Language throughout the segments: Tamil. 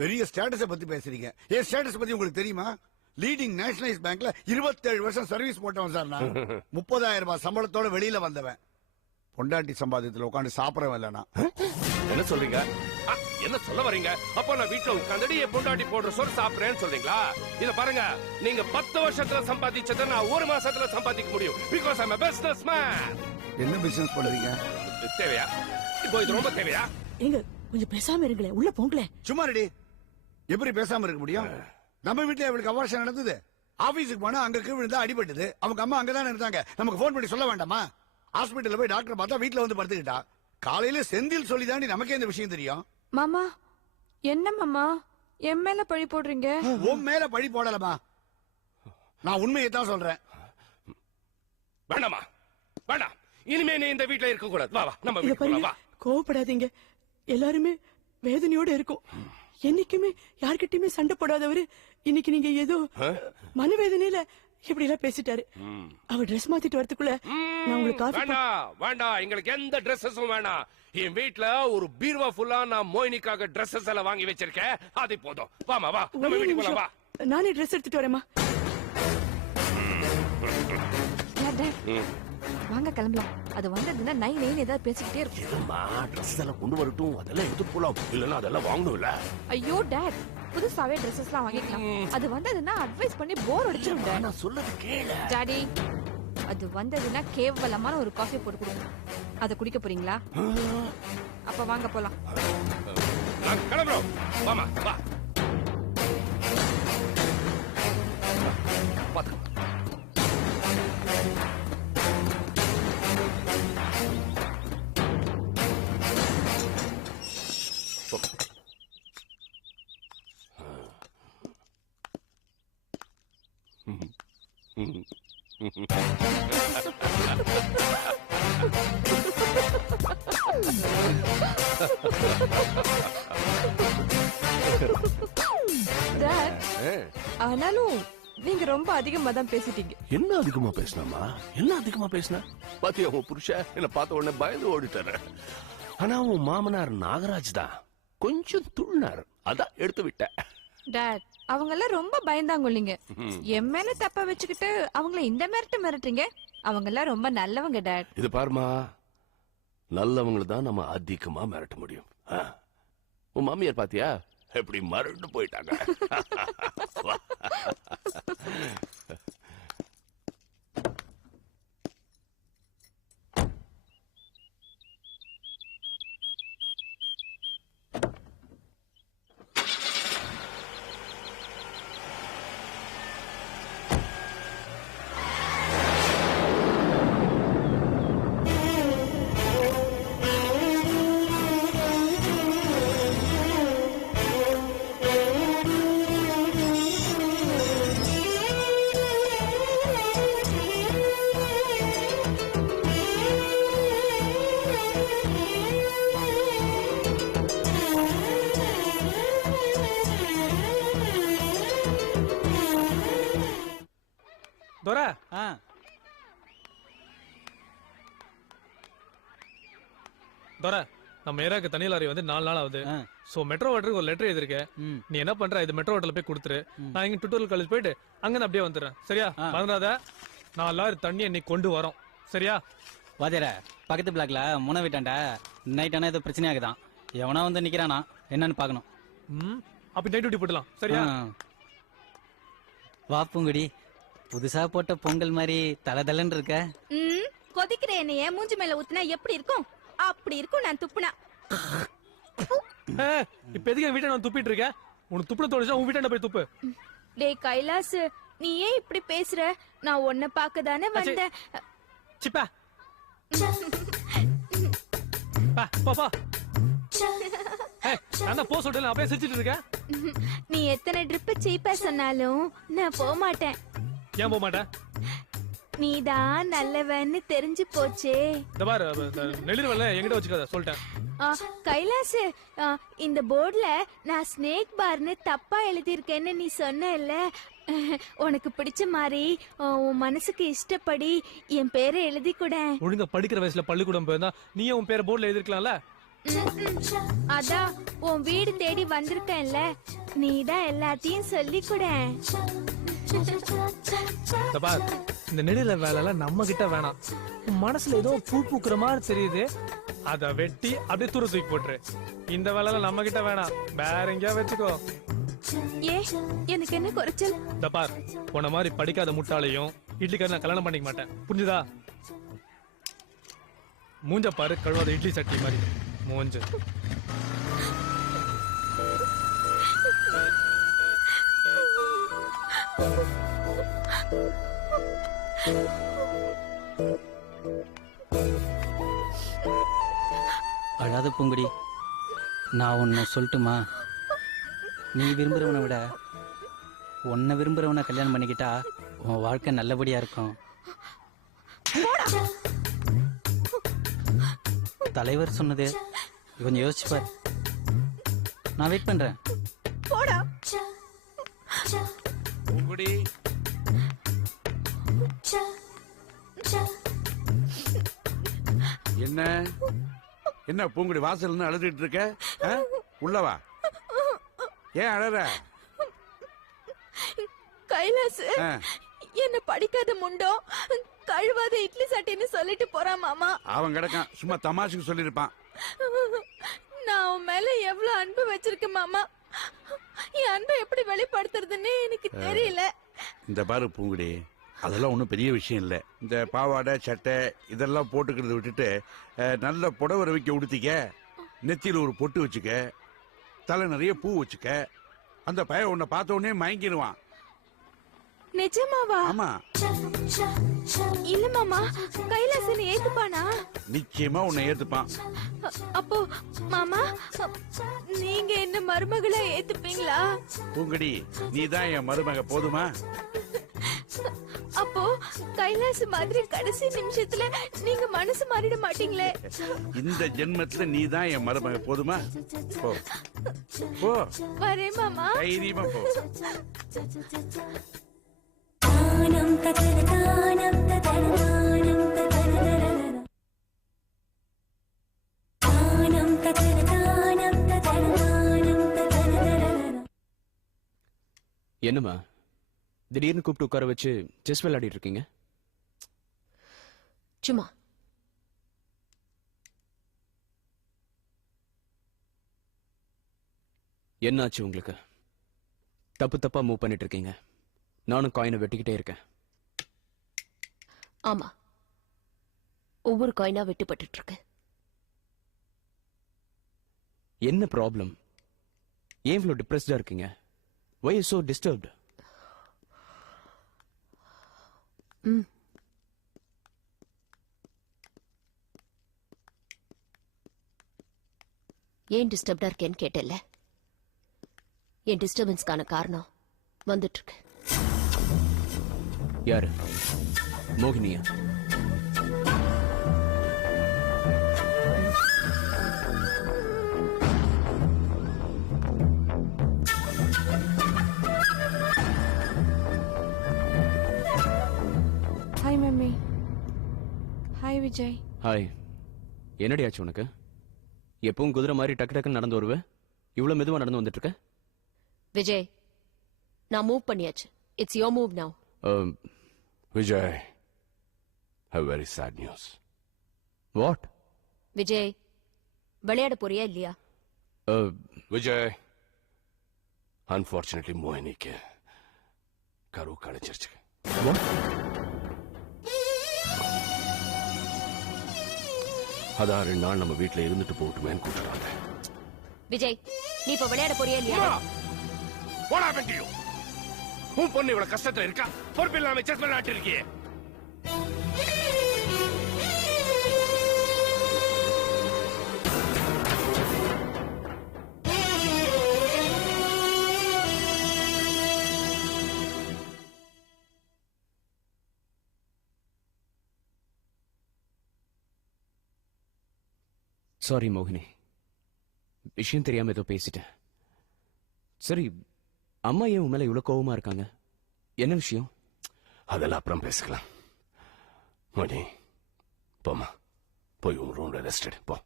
பெரிய ஸ்டேட்டஸ பத்தி பேசுறீங்க. என் ஸ்டேட்டஸ் பத்தி உங்களுக்கு தெரியுமா? லீடிங் நேஷனலைஸ் பேங்க்ல 27 வருஷம் சர்வீஸ் போட்டவன் சார் நான். 30,000 ரூபாய் சம்பளத்தோட வெளியில வந்தவன். பொண்டாட்டி சம்பாதியத்துல உட்காந்து சாப்பிடறவன் இல்ல. என்ன சொல்றீங்க? என்ன சொல்ல வரீங்க? அப்ப நான் வீட்டுல உட்காந்துட்டு என் பொண்டாட்டி போடுற சோறு சாப்பிடுறேன்னு சொல்றீங்களா? இத பாருங்க, நீங்க 10 வருஷத்துல சம்பாதிச்சதை நான் 1 மாசத்துல சம்பாதிக்க முடியும். Because I am a businessman. என்ன பிசினஸ் பண்றீங்க? தேவையா? இப்போ இது ரொம்ப தேவையா? எங்க கொஞ்சம் பேசாம இருங்களே, உள்ள போங்களே. சும்மா ரெடி. எப்படி பேசாம இருக்க முடியும்? நம்ம வீட்டுல அவளுக்கு அவார்ஷம் நடந்தது. ஆபீஸுக்கு போனா அங்க கீழ் விழுந்தா அடிபட்டது. அவங்க அம்மா அங்கதான் இருந்தாங்க. நமக்கு போன் பண்ணி சொல்ல வேண்டாமா? ஹாஸ்பிட்டல்ல போய் டாக்டர் பார்த்தா வீட்டுல வந்து படுத்துக்கிட்டா. காலையில செந்தில் சொல்லி தாண்டி நமக்கே இந்த விஷயம் தெரியும். மாமா, என்ன மாமா என் மேல பழி போடுறீங்க? உன் மேல பழி போடலமா, நான் உண்மையை தான் சொல்றேன். வேண்டாமா, வேண்டாம். இனிமே நீ இந்த வீட்டுல இருக்க கூடாது. வா வா, நம்ம வீட்டுக்கு போலாம். வா. கோவப்படாதீங்க, எல்லாருமே வேதனையோட இருக்கும். என்னைக்குமே யார்கிட்டயுமே சண்டை போடாதவரு இன்னைக்கு நீங்க ஏதோ மனவேதனையில இப்படி எல்லாம் பேசிட்டாரு. அவ ட்ரெஸ் மாத்திட்டு வரதுக்குள்ள நான் உங்களுக்கு காஃபி. வேண்டாம் வேண்டாம், எங்களுக்கு எந்த ட்ரெஸ்ஸஸும் வேண்டாம். என் வீட்டுல ஒரு பீர்வா ஃபுல்லா நான் மோயினிக்காக ட்ரெஸ்ஸஸ் எல்லாம் வாங்கி வச்சிருக்கேன். அது போதும். வாமா வா, நம்ம வீட்டுக்கு போலாம். வா. நானே ட்ரெஸ் எடுத்துட்டு வரேம்மா. வாங்க கிளம்பலாம். அது வந்ததுன்னா நை நைன்னு ஏதாவது பேசிக்கிட்டே இருக்கும். இருமா, ட்ரெஸ் எல்லாம் கொண்டு வரட்டும். அதெல்லாம் எடுத்து போலாம். இல்லன்னா அதெல்லாம் வாங்கணும் இல்ல. ஐயோ டாட், புதுசாவே ட்ரெஸ்ஸஸ் எல்லாம் வாங்கிக்கலாம். அது வந்ததுன்னா அட்வைஸ் பண்ணி போர் அடிச்சிரும். நான் சொல்றது கேளு டாடி. அது வந்ததுன்னா கேவலமான ஒரு காஃபி போட்டு கொடுங்க. அதை குடிக்க போறீங்களா? அப்ப வாங்க போலாம். நாங்க கிளம்புறோம். வாமா வா. பாத்து. ஆனாலும் நீங்க ரொம்ப அதிகமா தான் பேசிட்டீங்க. என்ன அதிகமா பேசினாமா? என்ன அதிகமா பேசின? பாத்தியா, உன் புருஷன் என்ன பார்த்த உடனே பயந்து ஓடிட்டாரு. ஆனா உன் மாமனார் நாகராஜ் தான் கொஞ்சம் துள்ளினார். அதான் எடுத்து விட்டேன். டாட், அவங்க எல்லாம் ரொம்ப பயந்தாங்கொல்லிங்க. என் மேல தப்ப வச்சுக்கிட்டு அவங்கள இந்த மிரட்டுறீங்க. அவங்க எல்லாம் ரொம்ப நல்லவங்க டாட். இது பாருமா, நல்லவங்களை தான் நம்ம அதிகமா மிரட்ட முடியும். உன் மாமியார் பாத்தியா எப்படி மறந்து போயிட்டாங்க. தோரா, தோரா, நம்ம ஏரியாக்கு தனி லாரி வந்து 4 நாள் ஆகுது. சோ மெட்ரோ வாட்டருக்கு ஒரு லெட்டர் எழுதிருக்கேன். நீ என்ன பண்ற, இது மெட்ரோ வாட்டர்ல போய் கொடுத்துரு. நான் இங்க டுட்டோரியல் காலேஜ் போயிட்டு அங்க அப்படியே வந்துடுறேன். சரியா? மறந்துடாத. 4 லாரி தண்ணி இன்னைக்கு கொண்டு வரோம். சரியா? வாத்தியார, பக்கத்து பிளாக்ல முனை விட்டாண்டா நைட் ஆனா ஏதோ பிரச்சனை ஆகுதான். எவனா வந்து நிக்கிறானா என்னன்னு பாக்கணும். அப்ப நைட் டியூட்டி போடலாம். சரியா? வாப்புங்குடி, புதுசா போட்ட பொங்கல் மாதிரி தலதலன்னு இருக்க. கொதிக்கிற எண்ணெய மூஞ்சி மேல ஊத்துனா எப்படி இருக்கும்? அப்படி இருக்கும் நான் துப்புனா. இப்ப எதுக்கு வீட்டை நான் துப்பிட்டு இருக்கேன்? உனக்கு துப்புல தோணுச்சா உன் வீட்டாண்ட போய் துப்பு. டேய் கைலாஸ், நீ ஏன் இப்படி பேசுற? நான் உன்னை பார்க்க தானே வந்தேன். சிப்பா பாப்பா, நான் போ சொல்றேன். அப்படியே சிரிச்சிட்டு இருக்கேன். நீ எத்தனை ட்ரிப் சீப்பா சொன்னாலும் நான் போக மாட்டேன். ஏன் போக மாட்டேன்? நீதான் நல்லவன்னு தெரிஞ்சு போச்சே. நெளிர்வல்ல எங்கிட்ட வச்சுக்காத சொல்லிட்டேன். கைலாஸ், இந்த போர்டுல நான் ஸ்னேக் பார்னு தப்பா எழுதியிருக்கேன்னு நீ சொன்ன. உனக்கு பிடிச்ச மாதிரி உன் மனசுக்கு இஷ்டப்படி என் பேரை எழுதி கூட. ஒழுங்கா படிக்கிற வயசுல பள்ளிக்கூடம் போயிருந்தா நீ உன் பேரை போர்டுல எழுதிருக்கலாம்ல. அதான் உன் வீடு தேடி வந்திருக்கேன்ல, நீதான் எல்லாத்தையும் சொல்லி கூட. இந்த பார், இந்த நெடில வேலை எல்லாம் நம்ம கிட்ட வேணாம். உன் மனசுல ஏதோ பூ பூக்குற மாதிரி தெரியுது, அத வெட்டி அப்படியே தூர தூக்கி போட்டுரு. இந்த வேலை எல்லாம் நம்ம கிட்ட வேணாம், வேற எங்கேயா வச்சுக்கோ. ஏ, எனக்கு என்ன குறைச்சல்? இந்த பார், உன்ன மாதிரி படிக்காத முட்டாளையும் இட்லிக்கார நான் கல்யாணம் பண்ணிக்க மாட்டேன், புரிஞ்சுதா? மூஞ்ச பாரு, கழுவாத இட்லி சட்னி மாதிரி மூஞ்ச. அழாத பூங்குடி, நான் ஒன்னு சொல்லட்டுமா? நீ விரும்புறவனை விட உன்னை விரும்புறவனை கல்யாணம் பண்ணிக்கிட்டா உன் வாழ்க்கை நல்லபடியா இருக்கும். தலைவர் சொன்னது கொஞ்சம் யோசிச்சு பார். நான் வெயிட் பண்றேன். போடா. பூங்குடி, என்ன என்ன பூங்குடி வாசல்னு அழுதுட்டு இருக்க? உள்ளவா, ஏன் அழற? கைலாஸ் என்ன படிக்காத முண்டோ, கழுவாத இட்லி சட்டைன்னு சொல்லிட்டு போறான் மாமா. அவன் கிடக்கான், சும்மா தமாஷுக்கு சொல்லிருப்பான். நான் உன் மேல எவ்வளவு அன்பு வச்சிருக்கேன் மாமா. என் அன்பை எப்படி வெளிப்படுத்துறதுன்னு எனக்கு தெரியல. இந்த பாரு பூங்குடி, அதெல்லாம் ஒன்றும் பெரிய விஷயம் இல்லை. இந்த பாவாடை சட்டை இதெல்லாம் போட்டுக்கிறத விட்டுட்டு நல்ல புடவை ரவிக்க உடுத்திக்க, நெத்தியில் ஒரு பொட்டு வச்சுக்க, தலை நிறைய பூ வச்சுக்க. அந்த பையன் உன்னை பார்த்த உடனே மயங்கிடுவான். நிஜமாவா? ஆமா. இல்ல மாமா, கைலாசன் ஏத்துப்பானா? நிச்சயமா உன்னை ஏத்துப்பான். அப்போ மாமா, நீங்க என்ன மருமகளா ஏத்துப்பீங்களா? பூங்குடி, நீ தான் என் மருமக, போதுமா? அப்போ கைலாச மாதிரி கடைசி நிமிஷத்துல நீங்க மனசு மாறிட மாட்டீங்களே? இந்த ஜென்மத்துல நீ தான் என் மருமக, போதுமா? போ போ, வரேன் மாமா. தைரியமா போ. என்னம்மா திடீர்னு கூப்பிட்டு உட்கார வச்சு செஸ் விளையாடிட்டு இருக்கீங்க? சும்மா. என்னாச்சு உங்களுக்கு? தப்பு தப்பா மூவ் பண்ணிட்டு இருக்கீங்க. நானும் காயினை வெட்டிக்கிட்டே இருக்கேன். ஆமா, ஒவ்வொரு காயினா வெட்டுப்பட்டு இருக்கு. என்ன ப்ராப்ளம்? ஏன் இவ்வளவு டிப்ரெஸ்டா இருக்கீங்க? Why you so disturbed? ஏன் டிஸ்டர்ப்டா இருக்கேன்னு கேட்டல. என் டிஸ்டர்பன்ஸ்க்கான காரணம் வந்துட்டு இருக்கு. யாரு? மோகினியா? Hi mummy. Hi Vijay. Hi. என்னடி ஆச்சு உனக்கு? எப்பவும் குதிரை மாதிரி டக்கு டக்குன்னு நடந்து வருவேன், இவ்வளவு மெதுவா நடந்து வந்துட்டு இருக்க? விஜய், நான் மூவ் பண்ணியாச்சு. It's your move now. Vijay, have very sad news. What? Vijay, விளையாட போறியா இல்லையா? விஜய், அன்பார்ச்சுனேட்லி மோகினிக்கு கரு கழிச்சிருச்சு. அதான் 2 நாள் நம்ம வீட்டுல இருந்துட்டு போட்டுமேன்னு கூப்பிட்டுறாங்க. விஜய், நீ இப்ப விளையாட போறியா இல்லையா? போடா வெட்டியோ. உன் பொண்ணு இவ்வளவு கஷ்டத்துல இருக்கா, பொறுப்பு இல்லாம செஸ் விளையாட்டு இருக்கியே. சாரி மோகினி, விஷயம் தெரியாம ஏதோ பேசிட்டேன். சரி, அம்மா ஏன் உன் மேல இவ்வளவு கோவமா இருக்காங்க? என்ன விஷயம்? அதெல்லாம் அப்புறம் பேசிக்கலாம். மணி, போமா, போய் உன் ரூம்ல ரெஸ்ட் எடு போ.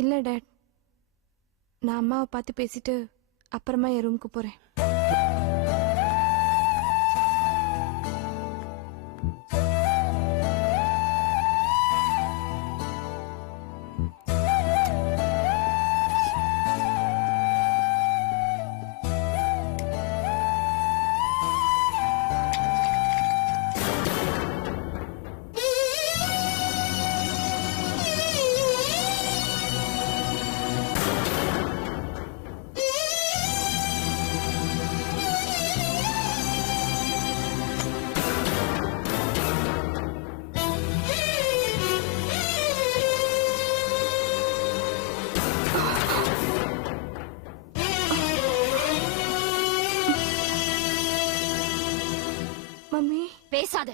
இல்ல டாட், நான் அம்மாவை பார்த்து பேசிட்டு அப்புறமா என் ரூமுக்கு போறேன். மம்மி பேசாத.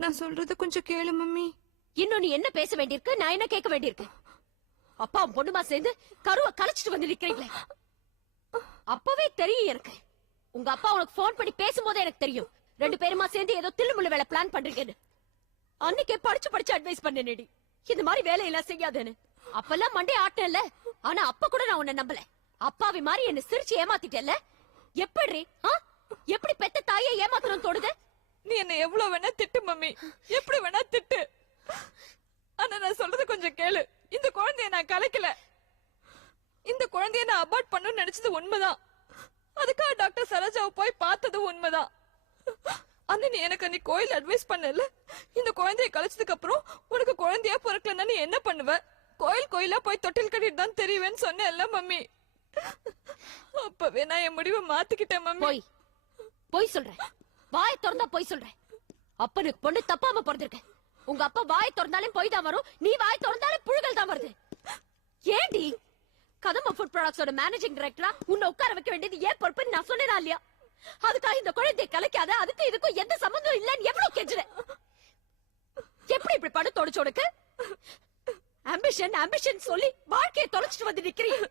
நான் சொல்றது கொஞ்சம் கேளு மம்மி. இன்னும் நீ என்ன பேச வேண்டியிருக்கு, நான் என்ன கேட்க வேண்டியிருக்கு? அப்பா பொண்ணுமா சேர்ந்து கருவை கலைச்சிட்டு வந்து நிக்கிறீங்களே, அப்பவே தெரியும் எனக்கு. உங்க அப்பா உனக்கு போன் பண்ணி பேசும்போதே எனக்கு தெரியும் 2 பேருமா சேர்ந்து ஏதோ தில்லுமுள்ளு வேலை பிளான் பண்றீங்கன்னு. அன்னைக்கே படிச்சு அட்வைஸ் பண்ணேடி இந்த மாதிரி வேலையெல்லாம் செய்யாதேன்னு. அப்பெல்லாம் மண்டே ஆட்டல, ஆனா அப்ப கூட நான் உன்னை நம்பல. அப்பாவி மாதிரி என்ன சிரிச்சு ஏமாத்திட்டல. எப்படி பெத்த தாயை ஏமாத்தணும் தோடுது? நீ என்ன எவ்வளவு வேணா திட்டு மம்மி, எப்படி வேணா திட்டு. ஆனா நான் சொல்றது கொஞ்சம் கேளு. இந்த குழந்தைய நான் கலைக்கல. இந்த குழந்தைய நான் அபார்ட் பண்ணணும்னு நினைச்சது உண்மைதான். அதுக்காக டாக்டர் சரோஜாவை போய் பார்த்தது உண்மைதான். ஆனா நீ எனக்கு அன்னைக்கு கோயில் அட்வைஸ் பண்ணல, இந்த குழந்தைய கலைச்சதுக்கு அப்புறம் உனக்கு குழந்தையா பிறக்கலன்னா நீ என்ன பண்ணுவ? கோயிலா போய் தொட்டில் கட்டிட்டு தான் தெரியுவேன்னு சொன்னேன்ல மம்மி. அப்பவே நான் என் முடிவை மாத்திக்கிட்டேன் மம்மி. போய் சொல்றேன், வாயை திறந்தா போய் சொல்றேன். அப்பனுக்கு பொண்ணு தப்பாம பிறந்திருக்க. உங்க அப்பா வாயை திறந்தாலும் போய் தான் வரும், நீ வாய் திறந்தாலும் புழுகல் தான் வருது. ஏண்டி கதம்ப ஃபுட் ப்ராடக்ட்ஸோட மேனேஜிங் டைரக்டரா உன்னை உட்கார வைக்க வேண்டியது ஏன் பொறுப்புன்னு நான் சொன்னேனா இல்லையா? அதுக்காக இந்த குழந்தையை கலைக்காத, அதுக்கு இதுக்கும் எந்த சம்பந்தம் இல்லன்னு எவ்வளவு கெஞ்சுற. எப்படி இப்படி படம் தொலைச்சு உனக்கு? ஆம்பிஷன் சொல்லி வாழ்க்கையை தொலைச்சிட்டு வந்து நிக்கிறீங்க.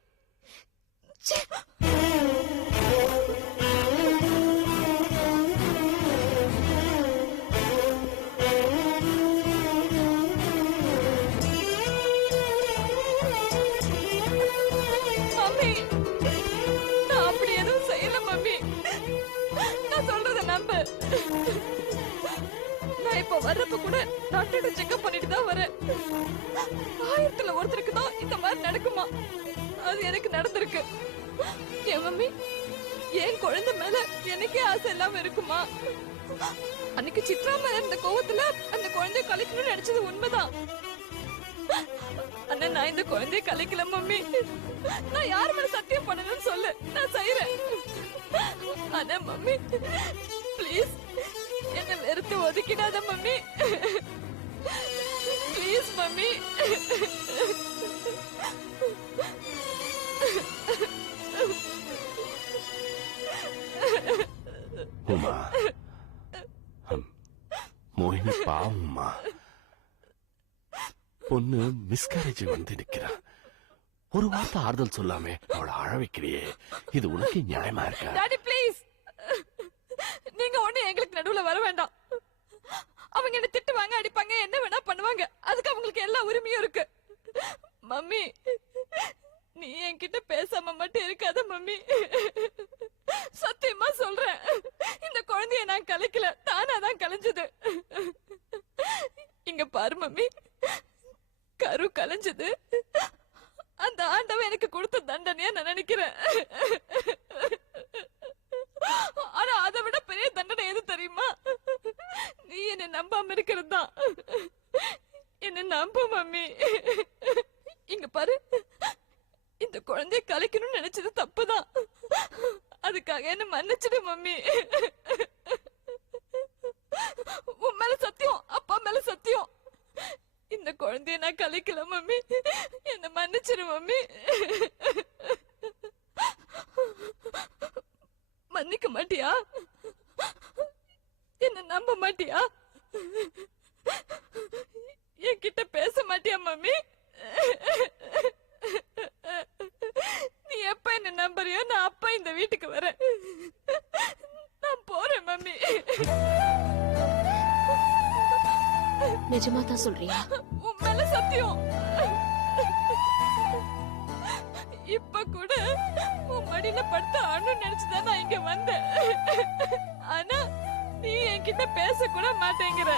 மம்மி, நான் அப்படி எதுவும் செய்யல மம்மி. நான் சொல்றத நம்பு. நான் இப்ப வர்றப்ப கூட டாக்டர்கிட்ட செக்அப் பண்ணிட்டு தான் வரேன். 1000ல ஒருத்தருக்கு தான் இந்த மாதிரி நடக்குமா? அது எனக்கு நடந்திருக்கு. என் மம்மி, என் குழந்தை மேல எனக்கே ஆசை இல்லாம இருக்குமா? அன்னைக்கு சித்ரா மேல இருந்த கோவத்துல அந்த குழந்தைய கலைக்கணும்னு நினைச்சது உண்மைதான். ஆனா நான் இந்த குழந்தைய கலைக்கல மம்மி. நான் யார் மேல சத்தியம் பண்ணணும்னு சொல்லு, நான் செய்யறேன். ஆனா மம்மி ப்ளீஸ் என்ன வெறுத்து ஒதுக்கிடாத மம்மி. Please mummy. உமா, மோகினி பாவம்மா. பொண்ணு மிஸ்கேரேஜ் வந்து நிக்கிறா. ஒரு வார்த்தை ஆறுதல் சொல்லாமே அவளை அழ வைக்கிறியே, இது உனக்கு நியாயமா இருக்கா? டாடி ப்ளீஸ், நீங்க ஒண்ணு எங்களுக்கு நடுவுல வர வேண்டாம். அவங்க என்ன திட்டுவாங்க, அடிப்பாங்க, என்ன வேணா பண்ணுவாங்க. அதுக்கு அவங்களுக்கு எல்லா உரிமையும் இருக்கு. மம்மி, நீ என்கிட்ட பேசாம மட்டும் இருக்காத மம்மி. சத்தியமா சொல்றேன், இந்த குழந்தைய நான் கலைக்கல, தானாதான் கலைஞ்சது. இங்க பாரு மம்மி, கரு கலைஞ்சது அந்த ஆண்டவன் எனக்கு கொடுத்த தண்டனையா நான் நினைக்கிறேன். ஆனா அதை விட பெரிய தண்டனை எது தெரியுமா? நீ என்ன நம்பாம இருக்கிறது தான். என்ன நம்பு மம்மி. இங்க பாரு, இந்த குழந்தைய கலைக்கணும்னு நினைச்சது தப்புதான். அதுக்காக என்ன மன்னிச்சிடு மம்மி. உன் மேல சத்தியம், அப்பா மேல சத்தியம், இந்த குழந்தைய நான் கலைக்கல மம்மி. என்ன மன்னிச்சிரு மம்மி. மன்னிக்க மாட்டியா? என்ன நம்ப மாட்டியா? என்கிட்ட பேச மாட்டியா மம்மி? நீ எப்ப என்ன நம்புறியோ நான் அப்ப இந்த வீட்டுக்கு வரேன். நான் போறேன் மம்மி. நிஜமா தான் சொல்றியா? உன் மேல சத்தியம். இப்ப கூட உன் மடியில படுத்து அண்ணு நினைச்சுதான் நான் இங்க வந்தேன். ஆனா நீ என்கிட்ட பேச கூட மாட்டேங்கிற.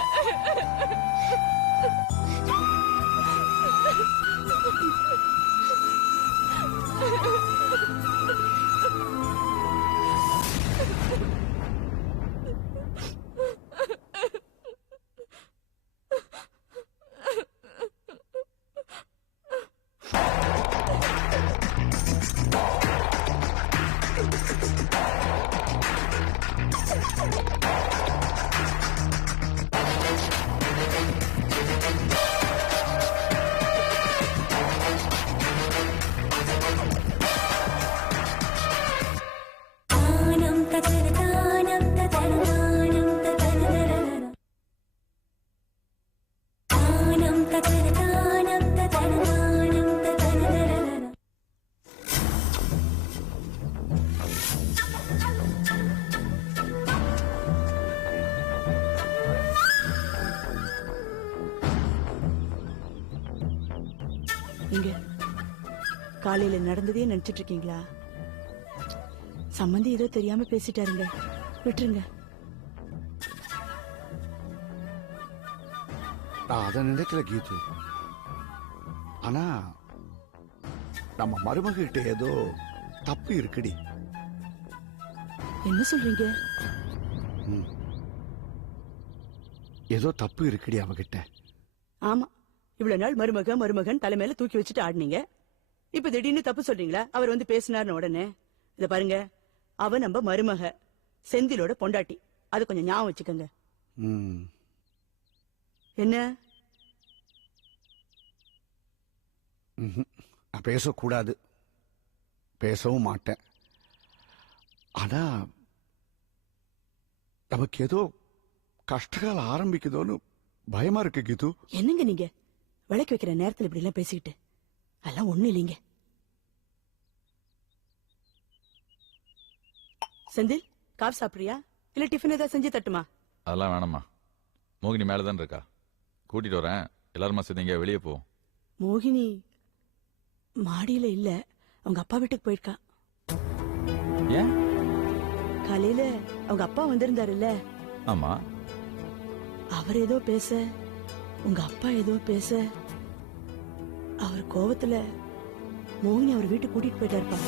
இங்க காலையில நடந்ததே நினைச்சிட்டு இருக்கீங்களா? சம்பந்தி ஏதோ தெரியாம பேசிட்டாருங்க, விட்டுருங்க. நான் அதை நினைக்கல கீது. ஆனா நம்ம மருமகிட்ட ஏதோ தப்பு இருக்குடி. என்ன சொல்றீங்க? ஏதோ தப்பு இருக்குடி அவகிட்ட. ஆமா, இவ்வளவு நாள் மருமகன் தலைமையில தூக்கி வச்சுட்டு ஆடினீங்க. இப்ப திடீர்னு தப்பு சொல்றீங்களா? அவர் வந்து பேசினார்னு உடனே. இத பாருங்க, அவ நம்ம மருமக, செந்திலோட பொண்டாட்டி. அது கொஞ்சம் ஞாபகம் வச்சுக்கோங்க. என்ன? நான் பேசக்கூடாது, பேசவும் மாட்டேன். ஆனா நமக்கு ஏதோ கஷ்டகாலம் ஆரம்பிக்குதோன்னு பயமா இருக்கு கீது. என்னங்க நீங்க விளக்கு வைக்கிற நேரத்துல இப்படி எல்லாம் பேசிக்கிட்டு? அதெல்லாம் ஒண்ணு இல்லைங்க. செந்தில், காஃபி சாப்பிடுறியா இல்ல டிஃபன் ஏதாவது செஞ்சு தட்டுமா? அதெல்லாம் வேணாம்மா, மோகினி மேலதான் இருக்கா, கூட்டிட்டு வரேன். எல்லாருமா சேர்ந்தீங்க வெளியே போவோம். மோகினி மாடியில இல்ல, அவங்க அப்பா வீட்டுக்கு போயிருக்கா. ஏன்? காலையில அவங்க அப்பா வந்திருந்தாருல்ல, ஆமா, அவர் ஏதோ பேச, உங்க அப்பா ஏதோ பேச, அவர் கோவத்துல மோகினி அவர் வீட்டுக்கு கூட்டிட்டு போயிட்டாருப்பா.